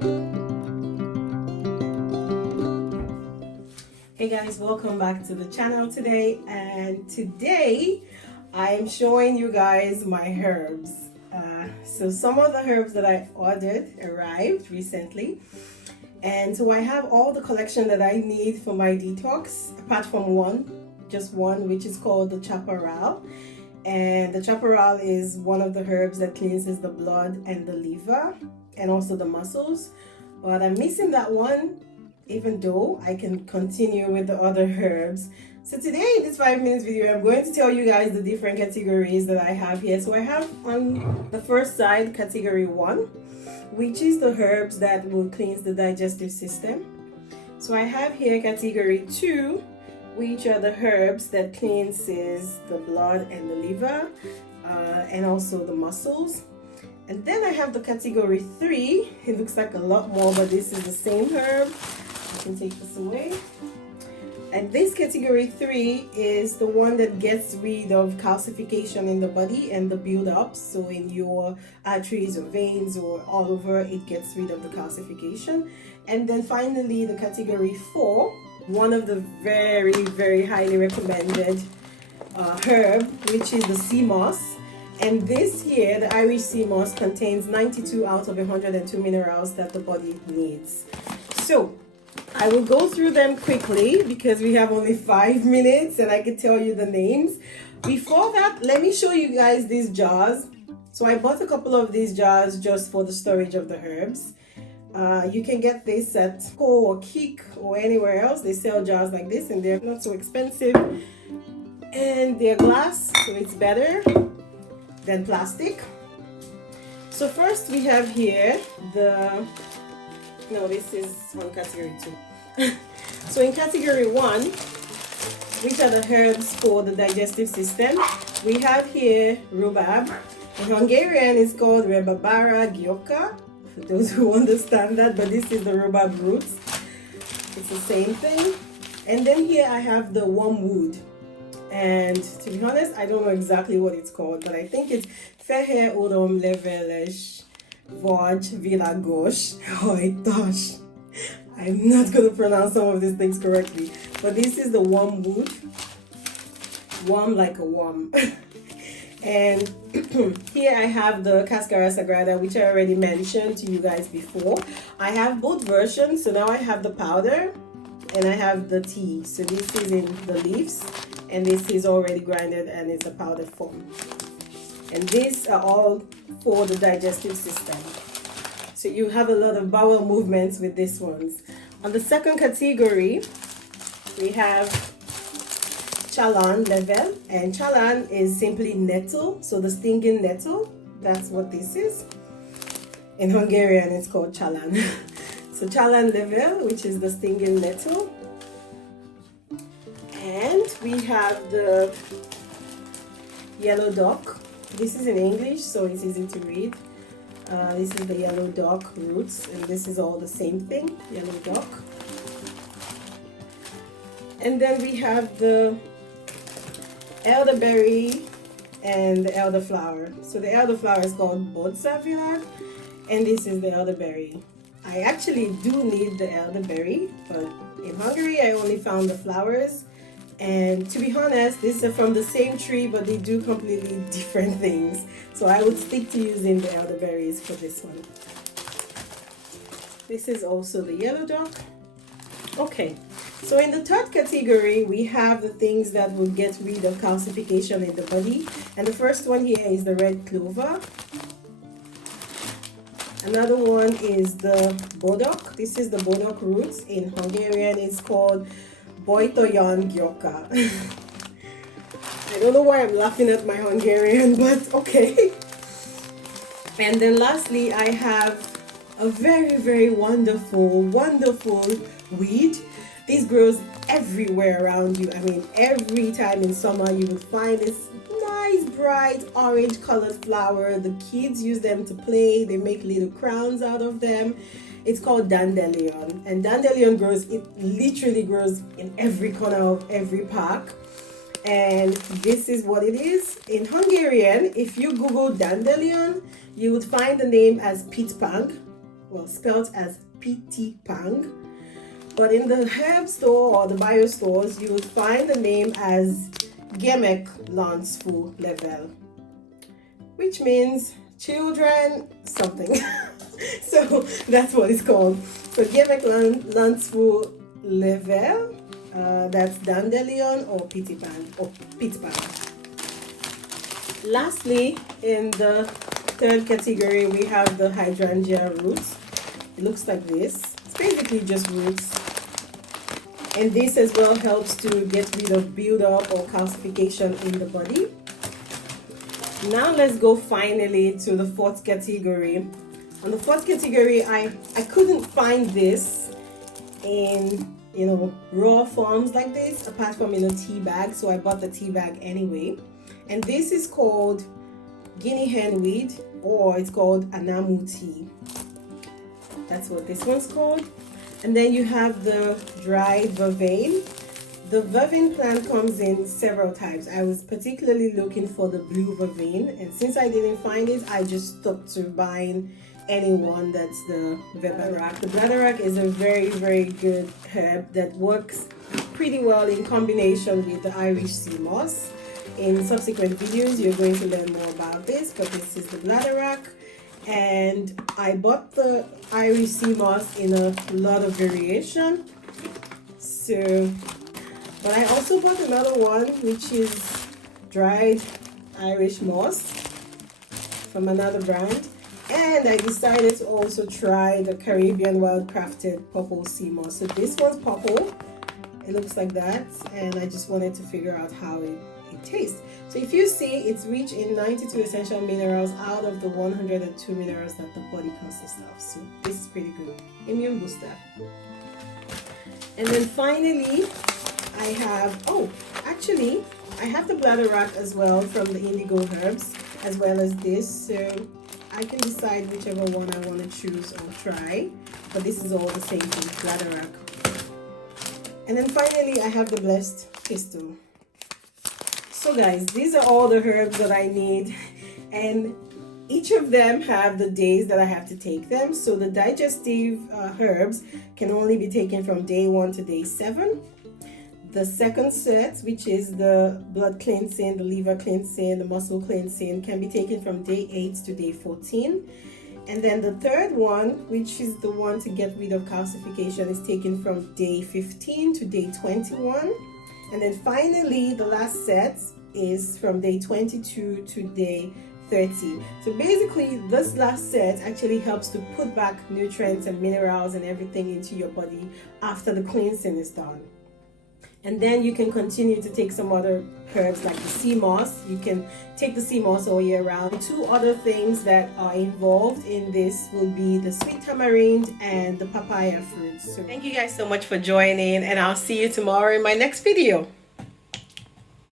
Hey guys, welcome back to the channel today, and today I am showing you guys my herbs. So some of the herbs that I ordered arrived recently, and so I have all the collection that I need for my detox apart from just one, which is called the chaparral. And the chaparral is one of the herbs that cleanses the blood and the liver and also the muscles, but I'm missing that one, even though I can continue with the other herbs. So today in this 5 minutes video, I'm going to tell you guys the different categories that I have here. So I have on the first side category 1, which is the herbs that will cleanse the digestive system. So I have here category 2, which are the herbs that cleanses the blood and the liver and also the muscles. And then I have the category 3. It looks like a lot more, but this is the same herb. I can take this away. And this category 3 is the one that gets rid of calcification in the body and the build-up. So in your arteries or veins or all over, it gets rid of the calcification. And then finally, the category 4, one of the very, very highly recommended herb, which is the sea moss. And this here, the Irish sea moss, contains 92 out of 102 minerals that the body needs. So I will go through them quickly because we have only 5 minutes and I can tell you the names. Before that, let me show you guys these jars. So I bought a couple of these jars just for the storage of the herbs. You can get this at Co or Kik or anywhere else. They sell jars like this and they're not so expensive. And they're glass, so it's better than plastic. So first we have here this is on category 2. So in category 1, which are the herbs for the digestive system, we have here rhubarb. In Hungarian it's called Rhabarbara gyoka, for those who understand that, but this is the rhubarb roots. It's the same thing. And then here I have the wormwood. And to be honest, I don't know exactly what it's called, but I think it's Fehér Orrom Leveles vagy Világos. Oh my gosh, I'm not going to pronounce some of these things correctly, but this is the wormwood. Worm like a worm. And here I have the Cascara Sagrada, which I already mentioned to you guys before. I have both versions, so now I have the powder and I have the tea. So this is in the leaves and this is already grinded and it's a powder form. And these are all for the digestive system. So you have a lot of bowel movements with these ones. On the second category, we have Chalan level, and Chalan is simply nettle, so the stinging nettle, that's what this is. In Hungarian it's called Chalan. So Chalan level, which is the stinging nettle. And we have the yellow dock. This is in English, so it's easy to read. This is the yellow dock roots, and this is all the same thing, yellow dock. And then we have the elderberry and the elderflower. So the elderflower is called Bodsavilar, and this is the elderberry. I actually do need the elderberry, but in Hungary I only found the flowers. And to be honest, these are from the same tree, but they do completely different things. So I would stick to using the elderberries for this one. This is also the yellow dock. Okay, so in the third category, we have the things that will get rid of calcification in the body. And the first one here is the red clover. Another one is the bodok. This is the bodok roots. In Hungarian, it's called Bojtojan gyoka. I don't know why I'm laughing at my Hungarian, but okay. And then lastly, I have a very, very wonderful weed. This grows everywhere around you. I mean, every time in summer you will find this nice, bright, orange colored flower. The kids use them to play. They make little crowns out of them. It's called dandelion, and dandelion grows, it literally grows in every corner of every park. And this is what it is. In Hungarian, if you Google dandelion, you would find the name as pitpang. well, spelled as PT Pang. But in the herb store or the bio stores, you will find the name as Gemek Lansfu Level, which means children something. So that's what it's called. So Gemek Lansfu Level, that's dandelion or pitipan or pitpan. Lastly, in the third category, we have the hydrangea roots. It looks like this. It's basically just roots. And this as well helps to get rid of buildup or calcification in the body. Now let's go finally to the fourth category. On the fourth category, I couldn't find this in raw forms like this, apart from in a tea bag, so I bought the tea bag anyway. And this is called guinea hen weed, or it's called anamu tea. That's what this one's called. And then you have the dried vervain. The vervain plant comes in several types. I was particularly looking for the blue vervain, and since I didn't find it, I just stuck to buying anyone that's the bladderwrack. The bladderwrack is a very, very good herb that works pretty well in combination with the Irish sea moss. In subsequent videos, you're going to learn more about this, but this is the bladderwrack. And I bought the Irish sea moss in a lot of variation. So, but I also bought another one, which is dried Irish moss from another brand. And I decided to also try the Caribbean Wild Crafted Purple Sea Moss. So this one's purple. It looks like that. And I just wanted to figure out how it tastes. So if you see, it's rich in 92 essential minerals out of the 102 minerals that the body consists of. So this is pretty good. Immune booster. And then finally, I have, actually, I have the bladderwrack as well from the indigo herbs, as well as this. So I can decide whichever one I want to choose or try. But this is all the same thing, bladderwrack. And then finally, I have the blessed crystal. So guys, these are all the herbs that I need, and each of them have the days that I have to take them. So the digestive herbs can only be taken from day 1 to day 7. The second set, which is the blood cleansing, the liver cleansing, the muscle cleansing, can be taken from day 8 to day 14. And then the third one, which is the one to get rid of calcification, is taken from day 15 to day 21. And then finally, the last set is from day 22 to day 30. So basically, this last set actually helps to put back nutrients and minerals and everything into your body after the cleansing is done. And then you can continue to take some other herbs like the sea moss. You can take the sea moss all year round. 2 other things that are involved in this will be the sweet tamarind and the papaya fruits. So thank you guys so much for joining, and I'll see you tomorrow in my next video.